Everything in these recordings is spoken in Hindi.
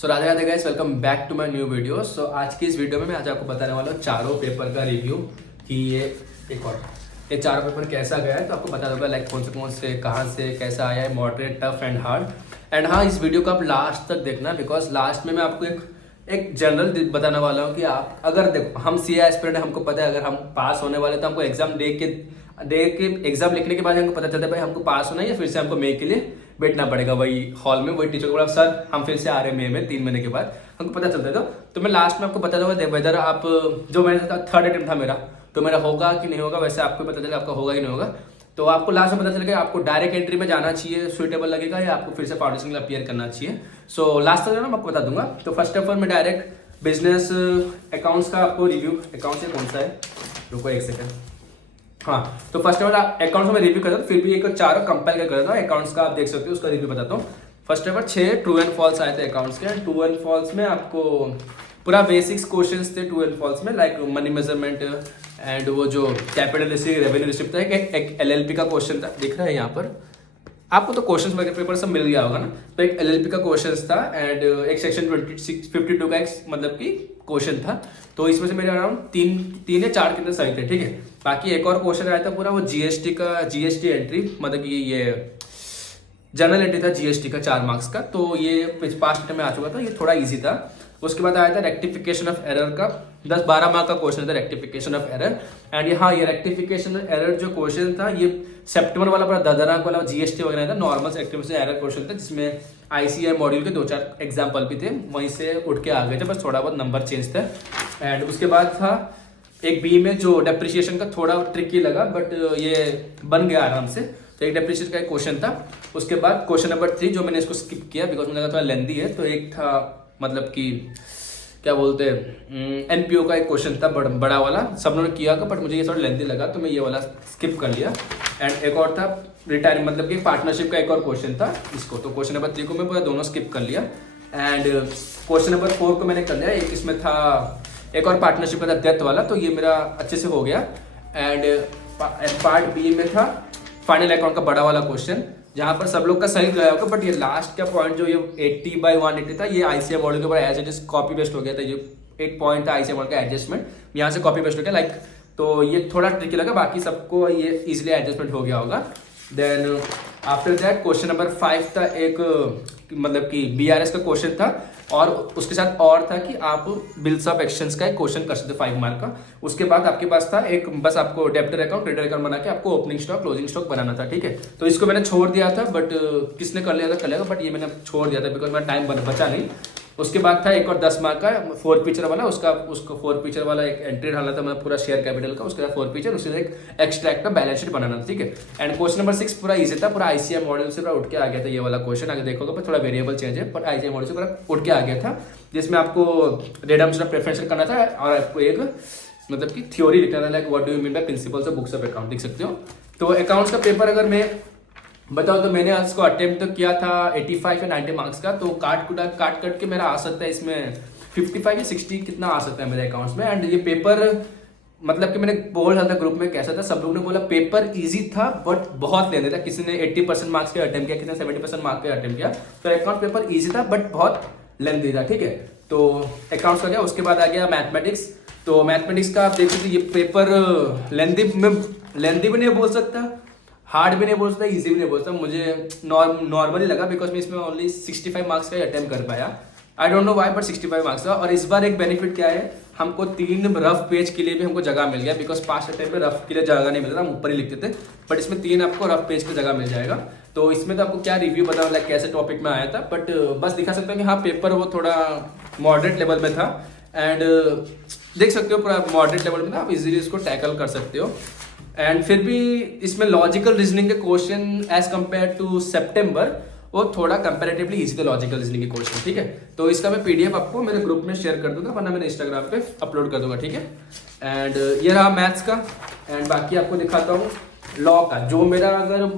So Radhe Radhe guys, welcome back to my new video. So आज की इस वीडियो में मैं आज आपको बताने वाला हूँ चारों पेपर का रिव्यू कि ये चारों पेपर कैसा गया है। तो आपको बता दूंगा लाइक कौन से कहाँ से कैसा आया है, moderate, tough and hard. And हाँ, इस वीडियो को आप लास्ट तक देखना बिकॉज लास्ट में मैं आपको एक जनरल बताने वाला हूँ कि आप अगर देखो हम सी एस्पिरेंट है, हमको पता है अगर हम पास होने वाले तो हमको एग्जाम दे के एग्जाम लिखने के बाद हमको पता चलता है भाई हमको पास होना है या फिर से हमको मई के लिए बैठना पड़ेगा वही हॉल में, वही टीचर को बोला सर हम फिर से आ रहे हैं मई में 3 महीने के बाद, हमको पता चलता है। तो मैं लास्ट में आपको बता दूंगा वेदर आप जो मेरा थर्ड अटेम्प्ट था मेरा, तो मेरा होगा कि नहीं होगा, वैसे आपको पता चलेगा आपका होगा कि नहीं होगा। तो आपको लास्ट में पता चलेगा आपको डायरेक्ट एंट्री में जाना चाहिए, सुइटेबल लगेगा, या आपको फिर से फाउंडेशन के लिए अपीयर करना चाहिए। सो लास्ट तक मैं आपको बता दूंगा। तो फर्स्ट ऑफ ऑल मैं डायरेक्ट बिजनेस अकाउंट्स का आपको रिव्यू, अकाउंट्स कौन सा है, रुको एक सेकंड। हाँ, तो फर्स्ट ऑफ ऑल अकाउंट्स में रिव्यू करता हूँ, फिर भी एक चारों कंपेयर कर देता हूँ अकाउंट्स का, आप देख सकते हो उसका रिव्यू बताता हूँ। First of all 6 true and false आए थे अकाउंट्स के। ट्रू एंड फॉल्स में आपको पूरा बेसिक्स क्वेश्चंस थे ट्रू एंड फॉल्स में, लाइक मनी मेजरमेंट एंड वो जो कैपिटल रिसिप्ट, रेवेन्यू रिसिप्ट था, एक एलएलपी का क्वेश्चन था, दिख रहा है यहाँ पर आपको। तो क्वेश्चन वगैरह पेपर सब मिल गया होगा ना। तो एक एलएलपी का क्वेश्चन था एंड एक सेक्शन 52 का एक मतलब की क्वेश्चन था। तो इसमें से मेरे अराउंड तीन या चार कितने सही थे, ठीक है। बाकी एक और क्वेश्चन आया था पूरा वो जीएसटी का, जीएसटी एंट्री मतलब कि ये जनरल एंट्री था जीएसटी का 4 मार्क्स का। तो ये पास्ट टाइम में आ चुका था, ये थोड़ा इजी था। उसके बाद आया था रेक्टिफिकेशन ऑफ एरर का 10-12 मार्क का क्वेश्चन था, रेक्टिफिकेशन ऑफ एरर। एंड यहाँ ये रेक्टिफिकेशन एरर जो क्वेश्चन था ये सेप्टेम्बर वाला पूरा ददराक वाला जीएसटी वगैरह था, नॉर्मल रेक्टिफिकेशन एरर क्वेश्चन था, जिसमें आईसीआई मॉड्यूल के 2-4 एग्जाम्पल भी थे, वहीं से उठ के आ गए थे, बस थोड़ा बहुत नंबर चेंज था। एंड उसके बाद था एक बी में जो डेप्रिसिएशन का थोड़ा ट्रिकी लगा, बट ये बन गया आराम से। तो एक डेप्रिसिएशन का एक क्वेश्चन था। उसके बाद क्वेश्चन नंबर 3 जो मैंने इसको स्किप किया बिकॉज मुझे लगा थोड़ा लेंदी है। तो एक था मतलब कि क्या बोलते हैं एनपीओ का एक क्वेश्चन था बड़ा वाला, सब लोगों ने किया था, बट मुझे ये थोड़ा लेंदी लगा तो मैं ये वाला स्किप कर लिया। एंड एक और था रिटायरिंग मतलब कि पार्टनरशिप का एक और क्वेश्चन था इसको, तो क्वेश्चन नंबर 3 को मैं पूरा दोनों स्किप कर लिया। एंड क्वेश्चन नंबर 4 को मैंने कर लिया। एक इसमें था एक और पार्टनरशिप का था डेथ वाला, तो ये मेरा अच्छे से हो गया। एंड पार्ट बी में था फाइनल अकाउंट का बड़ा वाला क्वेश्चन, जहां पर सब लोग का सही गया होगा, बट ये लास्ट का पॉइंट जो ये 80/180 था, ये आईसीआई मॉडल के ऊपर as it is copy paste हो गया था। ये एक पॉइंट था आईसीआई मॉडल का एडजस्टमेंट, यहाँ से कॉपी पेस्ट हो गया लाइक, तो ये थोड़ा ट्रिकी लगा, बाकी सबको ये इजिली एडजस्टमेंट हो गया होगा। Then after that question number 5 था एक मतलब कि बीआरएस का क्वेश्चन था, और उसके साथ और था कि आप बिल्स ऑफ एक्सचेंज का एक क्वेश्चन कर सकते 5 मार्क का। उसके बाद आपके पास था एक बस आपको डेब्टर अकाउंट, क्रेडिटर अकाउंट बना के आपको ओपनिंग स्टॉक, क्लोजिंग स्टॉक बनाना था, ठीक है। तो इसको मैंने छोड़ दिया था, बट किसने कर लिया था कर लेगा, बट ये मैंने छोड़ दिया था बिकॉज मेरा टाइम बचा नहीं। उसके बाद था एक और 10 मार्क का 4 फीचर वाला, उसको 4 फीचर वाला एक एंट्री डालना था, मतलब पूरा शेयर कैपिटल का, उसके बाद 4 फीचर, उसके एक एक्सट्रैक्ट का बैलेंस शीट बनाना था, ठीक है। एंड क्वेश्चन नंबर 6 पूरा इजी था, पूरा आईसीआई मॉडल से पूरा उठ के आ गया था ये वाला क्वेश्चन। आगे देखोगे पर थोड़ा वेरिएबल चेंज है, पर आईसीआई मॉडल से पूरा उठ के आ गया था, जिसमें आपको रिडम्पशन ऑफ प्रेफरेंस करना था और आपको एक मतलब कि थ्योरी लिखना था, like what do you mean by principles of books of account, देख सकते हो। तो अकाउंट्स का पेपर अगर मैं बताओ तो मैंने इसको अटेम्प्ट तो किया था 85 या 90 मार्क्स का, तो काट के मेरा आ सकता है इसमें 55 या 60 कितना आ सकता है मेरे अकाउंट्स में। एंड ये पेपर मतलब कि मैंने बोल रहा था ग्रुप में कैसा था, सब लोग ने बोला पेपर इजी था बट बहुत लेने था, किसी ने 80% मार्क्स के अटेम्प्ट किया, किसी ने 70% मार्क्स के अटेम्प्ट किया। तो अकाउंट पेपर इजी था बट बहुत लेंथी था, ठीक है। तो अकाउंट्स का गया। उसके बाद आ गया मैथमेटिक्स। तो मैथमेटिक्स का आप देख सकते ये पेपर लेंथी भी नहीं बोल सकता, हार्ड भी नहीं बोल सकता, इजी भी नहीं बोल सकता, मुझे नॉर्मली लगा बिकॉज मैं इसमें ओनली 65 मार्क्स का अटेम्प्ट कर पाया। I don't know why, but 65 marks का। और इस बार एक बेनिफिट क्या है, हमको 3 रफ पेज के लिए भी हमको जगह मिल गया, बिकॉज पास्ट अटेम्प्ट में रफ के लिए जगह नहीं मिल रहा, हम ऊपर ही लिखते थे, बट इसमें 3 आपको रफ पेज की जगह मिल जाएगा। तो इसमें तो आपको क्या रिव्यू पता लाइक कैसे टॉपिक में आया था, बट बस दिखा सकते हैं कि हाँ पेपर वो थोड़ा मॉडरेट लेवल में था। एंड देख सकते हो पूरा मॉडरेट लेवल में था, आप इजीली इसको टैकल कर सकते हो। एंड फिर भी इसमें लॉजिकल रीजनिंग के क्वेश्चन एज कंपेयर टू सितंबर वो थोड़ा कंपैरेटिवली इजी थे लॉजिकल रीजनिंग के क्वेश्चन, ठीक है। तो इसका मैं पीडीएफ आपको मेरे ग्रुप में शेयर कर दूंगा, वरना मैंने इंस्टाग्राम पे अपलोड कर दूंगा, ठीक है। एंड ये रहा मैथ्स का। एंड बाकी आपको दिखाता हूँ लॉ का, जो मेरा अगर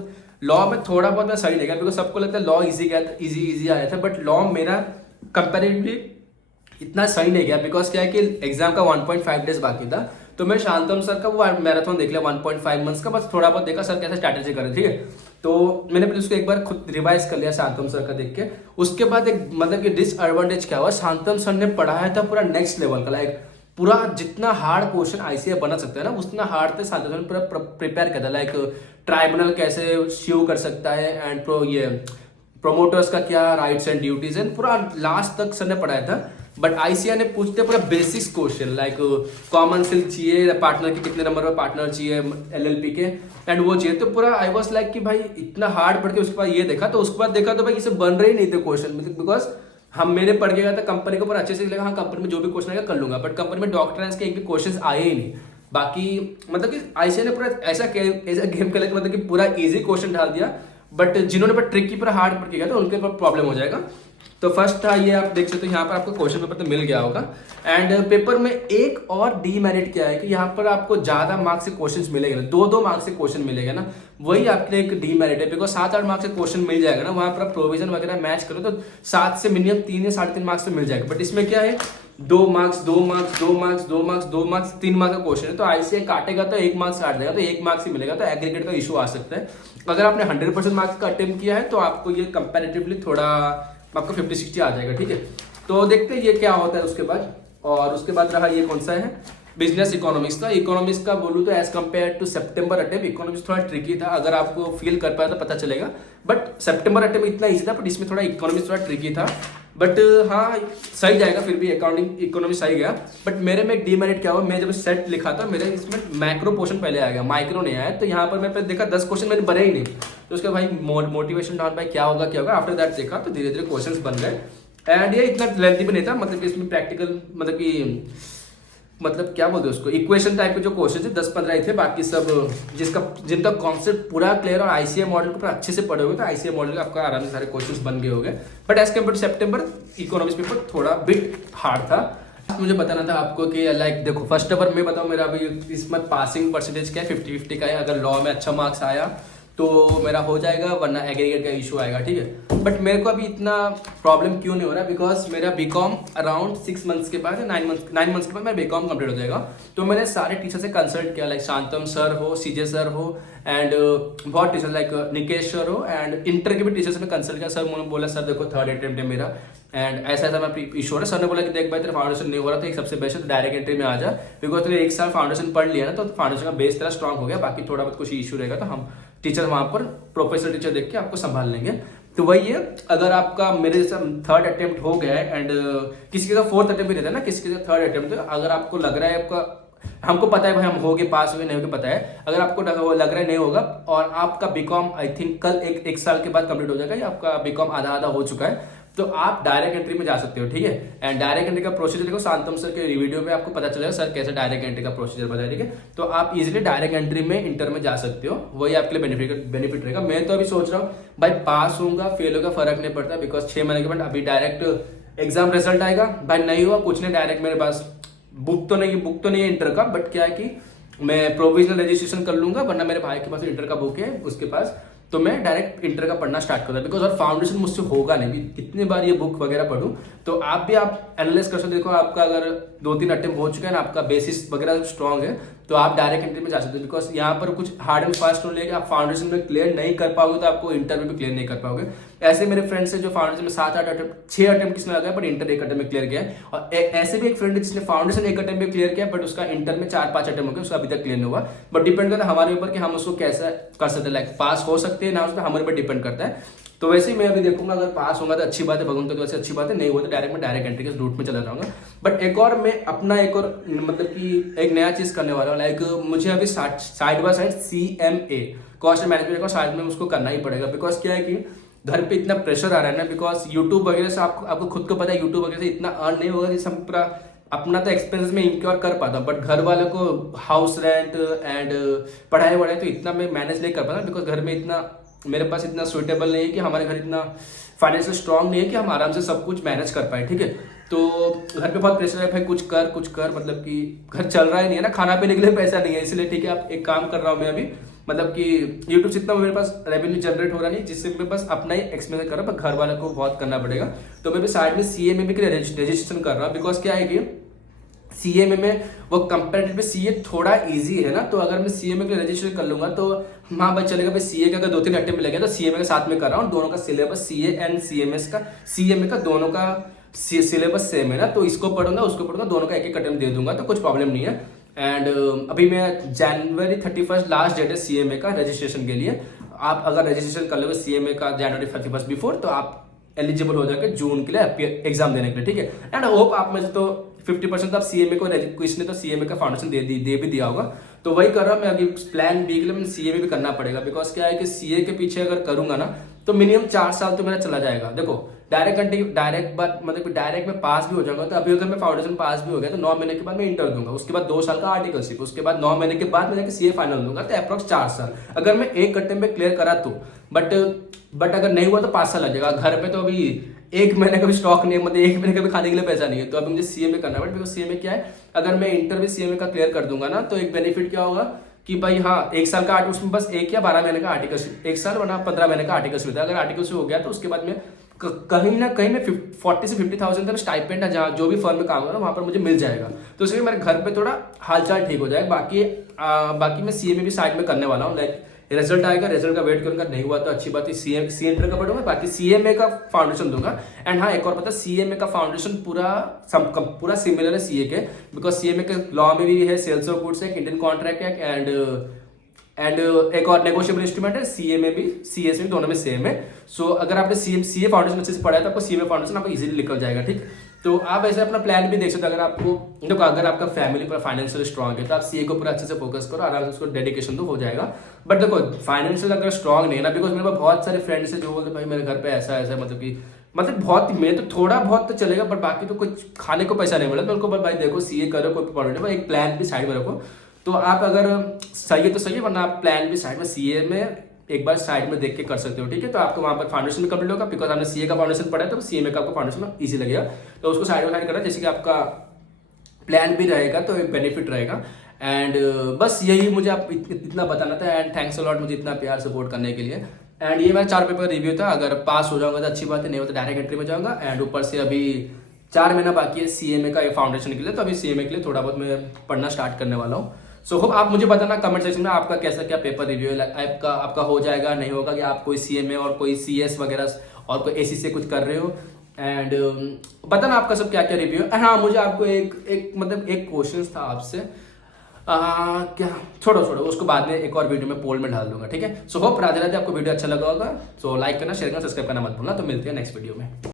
लॉ में थोड़ा बहुत मैं सही लगा बिकॉज सबको लगता है लॉ इजी गया था, इजी आया था, बट लॉ मेरा कंपेरेटिवली इतना सही नहीं गया बिकॉज क्या है कि एग्जाम का 1.5 डेज बाकी था। तो मैं शांतम सर का वो मैराथन देख लिया 1.5 मंथ्स का, बस थोड़ा बहुत देखा सर कैसे स्ट्रैटेजी करे, ठीक है। तो मैंने पहले उसको एक बार खुद रिवाइज कर लिया शांतम सर का देख के। उसके बाद एक मतलब कि डिसएडवांटेज क्या हुआ, शांतम सर ने पढ़ाया था पूरा नेक्स्ट लेवल का, लाइक पूरा जितना हार्ड क्वेश्चन आईसीए बना सकता है ना उतना हार्ड थे शांतम सर ने पूरा प्रिपेयर किया था। लाइक ट्राइब्यूनल कैसे स्यू कर सकता है एंड ये प्रोमोटर्स का क्या राइट्स एंड ड्यूटीज है, पूरा लास्ट तक सर ने पढ़ाया था। बट आईसीआई ने पूछते पूरा basics question, like common cell चाहिए पार्टनर के, कितने नंबर पर पार्टनर चाहिए एलएलपी के, एंड वो चाहिए। तो पूरा आई वाज लाइक कि भाई इतना हार्ड पढ़ के उसके बाद ये देखा, तो उसके बाद देखा तो भाई इसे बन रहे ही नहीं थे क्वेश्चन, बिकॉज हम मैंने पढ़ के गया था कंपनी के ऊपर अच्छे से लगा, हाँ कंपनी में जो भी क्वेश्चन आएगा कर लूंगा, बट कंपनी में डॉक्टरेंस के एक भी क्वेश्चन आए ही नहीं। बाकी मतलब कि आईसीआई ने पूरा ऐसा गेम खेला कि मतलब कि पूरा इजी क्वेश्चन डाल दिया, बट जिन्होंने पर ट्रिकी पर हार्ड पढ़ के गया था उनके ऊपर प्रॉब्लम हो जाएगा। तो फर्स्ट था ये, आप देख सकते हो यहाँ पर आपको क्वेश्चन पेपर तो मिल गया होगा। एंड पेपर में एक और डीमेरिट क्या है कि यहाँ पर आपको ज्यादा मार्क्स से क्वेश्चंस मिलेंगे ना, 2-2 मार्क्स से क्वेश्चन मिलेगा ना, वही आपके लिए एक डीमेरिट है। बिकॉज 7-8 मार्क्स से क्वेश्चन मिल जाएगा ना, वहां पर आप प्रोविजन वगैरह मैच करो तो 7 से मिनिमम 3 या 3.5 मार्क्स में मिल जाएगा। बट इसमें क्या है 2 marks 2 marks 2 marks 2 marks 2 marks 3 marks का क्वेश्चन है। तो आईसीआई काटेगा तो 1 मार्क्स काट देगा, तो 1 मार्क्स ही मिलेगा, तो एग्रीगेट का इशू आ सकता है। अगर आपने 100% मार्क्स का अटेम्प्ट किया है तो आपको ये कंपैरेटिवली थोड़ा आपको 50-60 आ जाएगा, ठीक है। तो देखते हैं ये क्या होता है उसके बाद। और उसके बाद रहा ये कौन सा है, बिजनेस इकोनॉमिक्स का। इकोनॉमिक्स का बोलूँ तो एज कम्पेयर टू सितंबर अटेम्प्ट इकोनॉमिक्स थोड़ा ट्रिकी था, अगर आपको फील कर पाया तो पता चलेगा। बट सितंबर अटेम्प्ट इतना ईजी था, बट इसमें थोड़ा इकोनॉमिक्स थोड़ा ट्रिकी था। बट हाँ सही जाएगा, फिर भी अकाउंटिंग इकोनॉमिक्स सही गया। बट मेरे में एक डीमेरिट क्या हुआ, मैं जब सेट लिखा था मेरे इसमें मैक्रो पोर्शन पहले आ गया, माइक्रो नहीं आया। तो यहाँ पर मैं देखा 10 क्वेश्चन मैंने बने ही नहीं, तो उसका भाई मोटिवेशन डाउन, भाई क्या होगा क्या होगा। आफ्टर दैट देखा तो धीरे धीरे क्वेश्चन बन गए। एंड ये इतना लेंथी भी नहीं था, मतलब कि इसमें प्रैक्टिकल मतलब क्या बोलते हैं उसको, इक्वेशन टाइप के जो क्वेश्चन थे 10-15 ही थे, बाकी सब जिनका कॉन्सेप्ट पूरा क्लियर और आईसीआई मॉडल के ऊपर अच्छे से पढ़े हुए तो आईसीआई मॉडल का आपका आराम से सारे क्वेश्चंस बन गए होंगे। बट एज कम्पेयर टू सितंबर इकोनॉमिक्स पेपर थोड़ा बिट हार्ड था। मुझे बताना था आपको कि लाइक देखो फर्स्ट पेपर मैं बताऊं, मेरा अभी इसमें पासिंग परसेंटेज क्या है 50-50 का है। अगर लॉ में अच्छा मार्क्स आया तो मेरा हो जाएगा, वरना एग्रीगेट का इशू आएगा, ठीक है। बट मेरे को अभी इतना प्रॉब्लम क्यों नहीं हो रहा, बिकॉज मेरा बीकॉम अराउंड 6 मंथ्स के बाद 9 मंथ्स के बाद मेरा बीकॉम कंप्लीट हो जाएगा। तो मैंने सारे टीचर से कंसल्ट किया, लाइक शांतम सर हो, सीजे सर हो, एंड बहुत टीचर लाइक निकेश सर हो, एंड इंटर के भी टीचर से कंसल्ट किया। सर मैंने बोला सर देखो 3rd अटेम्प्ट है मेरा, एंड ऐसा ऐसा मैं इशू हो रहा है। सर ने बोला कि देख भाई तेरा फाउंडेशन नहीं हो रहा, तो एक सबसे बेस्ट है डायरेक्ट एंट्री में आ जा, बिकॉज तूने 1 साल फाउंडेशन पढ़ लिया ना, तो फाउंडेशन का बेस तेरा स्ट्रॉन्ग हो गया। बाकी थोड़ा बहुत कुछ इशू रहेगा तो हम टीचर वहां पर प्रोफेसर टीचर देख के आपको संभाल लेंगे। तो वही है, अगर आपका मेरे जैसा 3rd अटेम्प्ट हो गया है, एंड किसी का 4th अटेम्प्ट भी रहता है ना, किसी का 3rd अटेम्प्ट, अगर आपको लग रहा है आपका, हमको पता है भाई हम हो गए पास हुए नहीं हो गए पता है, अगर आपको लग रहा है नहीं होगा और आपका बीकॉम आई थिंक कल एक साल के बाद कंप्लीट हो जाएगा, या आपका बीकॉम आधा हो चुका है, तो आप डायरेक्ट एंट्री में जा सकते हो, ठीक है। एंड डायरेक्ट एंट्री का प्रोसीजर देखो शांतम सर के वीडियो में आपको पता चलेगा सर कैसे डायरेक्ट एंट्री का प्रोसीजर बताया, ठीक है। तो आप इजीली डायरेक्ट एंट्री में इंटर में जा सकते हो, वही आपके लिए बेनिफिट रहेगा। मैं तो अभी सोच रहा हूँ भाई पास होगा फेल होगा फर्क नहीं पड़ता, बिकॉज 6 महीने के बाद अभी डायरेक्ट एग्जाम रिजल्ट आएगा, भाई नहीं हुआ कुछ नहीं, डायरेक्ट मेरे पास बुक तो नहीं है इंटर का, बट क्या है कि मैं प्रोविजनल रजिस्ट्रेशन कर लूंगा, वरना मेरे भाई के पास इंटर का बुक है उसके पास, तो मैं डायरेक्ट इंटर का पढ़ना स्टार्ट करूंगा। बिकॉज और फाउंडेशन मुझसे होगा नहीं, कितनी बार ये बुक वगैरह पढ़ूं, तो आप भी आप एनालाइज कर सकते हो। देखो आपका अगर 2-3 अटेम्प्ट हो चुका है ना, आपका बेसिस वगैरह स्ट्रॉन्ग है, तो आप डायरेक्ट एंट्री में जा सकते हो। बिकॉज यहाँ पर कुछ हार्ड एंड फास्ट रूल है कि आप फाउंडेशन में क्लियर नहीं कर पाओगे तो आपको इंटर में भी क्लियर नहीं कर पाओगे। ऐसे मेरे फ्रेंड्स है जो फाउंडेशन में 7-8 अटेम्प्ट 6 अटेम्प्ट किसने लगाया, बट इंटर 1 अटेम्प्ट में क्लियर किया है। और ऐसे भी एक फ्रेंड है जिसने फाउंडेशन 1 अटेम्प्ट में क्लियर किया, बट उसका इंटर में 4-5 अटेम्प्ट हो गया, उसका अभी तक क्लियर नहीं हुआ। बट डिपेंड करता है हमारे ऊपर कि हम उसको कैसा कर सकते हैं, लाइक पास हो सकते हैं ना, उसमें हमारे ऊपर डिपेंड करता है। तो वैसे ही मैं अभी देखूंगा, अगर पास होगा तो अच्छी बात है, भगवान तो वैसे अच्छी बात है, नहीं हुआ तो डायरेक्ट एंट्री के रूट में चला जाऊंगा। बट एक और मैं अपना एक और मतलब कि एक नया चीज करने वाला हूँ, लाइक मुझे अभी side by side CMA cost management का साइड में उसको करना ही पड़ेगा। बिकॉज क्या है कि घर पे इतना प्रेशर आ रहा है ना, बिकॉज यूट्यूब वगैरह से आपको खुद को पता है यूट्यूब वगैरह से इतना अर्न नहीं होगा जिससे हम पूरा अपना तो एक्सपेंसेस में इंक्योर कर पाता हूँ, बट घर वालों को हाउस रेंट एंड पढ़ाई वढ़ाई तो इतना मैं मैनेज नहीं कर पाता, बिकॉज घर में इतना मेरे पास इतना सुइटेबल नहीं है कि हमारे घर इतना फाइनेंशियल स्ट्रांग नहीं है कि हम आराम से सब कुछ मैनेज कर पाए, ठीक है। तो घर पे बहुत प्रेशर है भाई कुछ कर, मतलब कि घर चल रहा ही नहीं है ना, खाना पीने के लिए पैसा नहीं है, इसलिए ठीक है आप एक काम कर रहा हूँ मैं अभी, मतलब कि यूट्यूब से इतना मेरे पास रेवेन्यू जनरेट हो रहा नहीं, जिससे मैं बस अपना ही एक्सपेंस कर रहा हूँ, पर घर वालों को बहुत करना पड़ेगा। तो मैं भी साइड में CA में भी रजिस्ट्रेशन कर रहा हूँ। बिकॉज क्या है कि सीएमए में वो कंपेरेटिवली सीए थोड़ा इजी है ना, तो अगर मैं सीएमए के लिए रजिस्ट्रेशन कर लूंगा तो हाँ भाई चलेगा भाई, सीए का अगर 2-3 अटेम्प्ट लगे तो सीएमए के साथ में कर रहा हूँ, दोनों का सिलेबस सीए एंड सीएमएस का सीएमए का दोनों का सिलेबस सेम है ना, तो इसको पढ़ूंगा उसको पढ़ूंगा, दोनों का एक एक अटेम्प्ट दे दूंगा तो कुछ प्रॉब्लम नहीं है। एंड अभी मैं जनवरी 31 लास्ट डेट है सीएमए का रजिस्ट्रेशन के लिए। आप अगर रजिस्ट्रेशन कर लोगे सीएमए का जनवरी 31 बिफोर तो आप एलिजिबल हो जाएंगे जून के लिए एग्जाम देने के लिए, ठीक है। एंड होप आप में से तो 50% आप सीएमए को किसने तो सीएमए का फाउंडेशन दे भी दिया होगा, तो वही कर रहा हूँ मैं अभी प्लान बी के लिए। सीएमए भी करना पड़ेगा, बिकॉज क्या है कि सीए के पीछे अगर करूंगा ना तो मिनिमम 4 साल तो मेरा चला जाएगा। देखो डायरेक्ट बात मतलब डायरेक्ट में पास भी हो जाऊंगा, तो अभी अगर मैं फाउंडेशन पास भी हो गया तो 9 महीने के बाद मैं इंटर दूंगा, उसके बाद 2 साल का आर्टिकलशिप, उसके बाद 9 महीने के बाद मैं जाकर सीए फाइनल दूंगा, तो अप्रॉक्स 4 साल अगर मैं एक कट्टे में क्लियर करा तो। बट अगर नहीं हुआ तो 5 साल लगेगा। घर पे तो अभी 1 महीने का भी स्टॉक नहीं है, मतलब 1 महीने का भी खाने के लिए पैसा नहीं है, तो अभी मुझे सीएमए करना है। बट सीएमए क्या है, अगर मैं इंटर भी सीएमए का क्लियर कर दूंगा ना तो एक बेनिफिट क्या होगा कि भाई हाँ 1 साल का उसमें बस 1 या 12 महीने का आर्टिकलशिप, 1 साल वरना 15 महीने का आर्टिकलशिप है। अगर आर्टिकलशिप हो गया तो उसके बाद में कहीं ना कहीं में 40 से 50,000 तक स्टाइपेंड है, जहाँ जो भी फर्म में काम करो वहां पर मुझे मिल जाएगा, तो इसलिए मेरे घर पे थोड़ा हालचाल ठीक हो जाएगा। बाकी मैं सीएमए भी साइड में करने वाला हूँ, लाइक रिजल्ट आएगा, रिजल्ट का वेट करूंगा, नहीं हुआ तो अच्छी बात है सीएमए का पढ़ूंगा, बाकी सीएमए का फाउंडेशन दूंगा। एंड हाँ एक और पता, सीएमए का फाउंडेशन पूरा सिमिलर है सीए के, बिकॉज सीएमए के लॉ में भी है सेल्स ऑफ गुड्स है, इंडियन कॉन्ट्रैक्ट है, एंड एक और नेगोशिएबल इंस्ट्रूमेंट है, सीए में भी सीएस में दोनों में सेम है। सो अगर आपने सीए फाउंडेशन अच्छे से पढ़ा है तो आपको सीएमए फाउंडेशन आपको इजीली निकल जाएगा, ठीक। तो आप ऐसे अपना प्लान भी देख सकते हो। अगर आपको देखो अगर आपका फैमिली पूरा फाइनेंशियल स्ट्रांग है तो आप सीए को पूरा अच्छे से फोकस करो, आराम से उसको डेडिकेशन तो हो जाएगा। बट देखो फाइनेंशियल अगर स्ट्रांग नहीं है ना, बिकॉज मेरे पास बहुत सारे फ्रेंड्स है जो बोलते भाई मेरे घर पे ऐसा ऐसा, मतलब बहुत मैं तो थोड़ा बहुत तो चलेगा बट बाकी तो कुछ खाने को पैसा नहीं मिला, तो उनको भाई देखो सीए करो कोई प्रॉब्लम नहीं, एक प्लान भी साइड में रखो। तो आप अगर सही है तो सही है, वरना आप प्लान भी साइड में सीए में एक बार साइड में देख के कर सकते हो, ठीक है। तो आपको वहां पर फाउंडेशन भी कंप्लीट होगा, बिकॉज आपने सीए का फाउंडेशन पढ़ा है तो सीएमए का आपको फाउंडेशन इजी लगेगा, तो उसको साइड में साइड करना, जैसे कि आपका प्लान भी रहेगा तो एक बेनिफिट रहेगा। एंड बस यही मुझे आप इतना बताना था। एंड थैंक्स अ लॉट मुझे इतना प्यार सपोर्ट करने के लिए। एंड ये मेरा 4 पेपर रिव्यू था, अगर पास हो जाऊंगा तो अच्छी बात है, नहीं हो तो डायरेक्ट एंट्री में जाऊंगा। एंड ऊपर से अभी 4 महीना बाकी है सीएमए का फाउंडेशन के लिए, तो अभी सीएमए के लिए थोड़ा बहुत मैं पढ़ना स्टार्ट करने वाला हूँ। सो होप आप मुझे बताना कमेंट सेक्शन में आपका कैसा क्या पेपर रिव्यू है, आपका हो जाएगा नहीं होगा, कि आप कोई सीएमए और कोई सीएस वगैरह और कोई एसी से कुछ कर रहे हो। एंड बताना आपका सब क्या क्या रिव्यू है। हाँ मुझे आपको एक क्वेश्चन था आपसे, क्या छोड़ो उसको बाद में एक और वीडियो में पोल में डाल दूंगा, ठीक है। सो होप राधे राधे, आपको वीडियो अच्छा लगा होगा, सो लाइक करना, शेयर करना, सब्सक्राइब करना मत भूलना। तो मिलते हैं नेक्स्ट वीडियो में।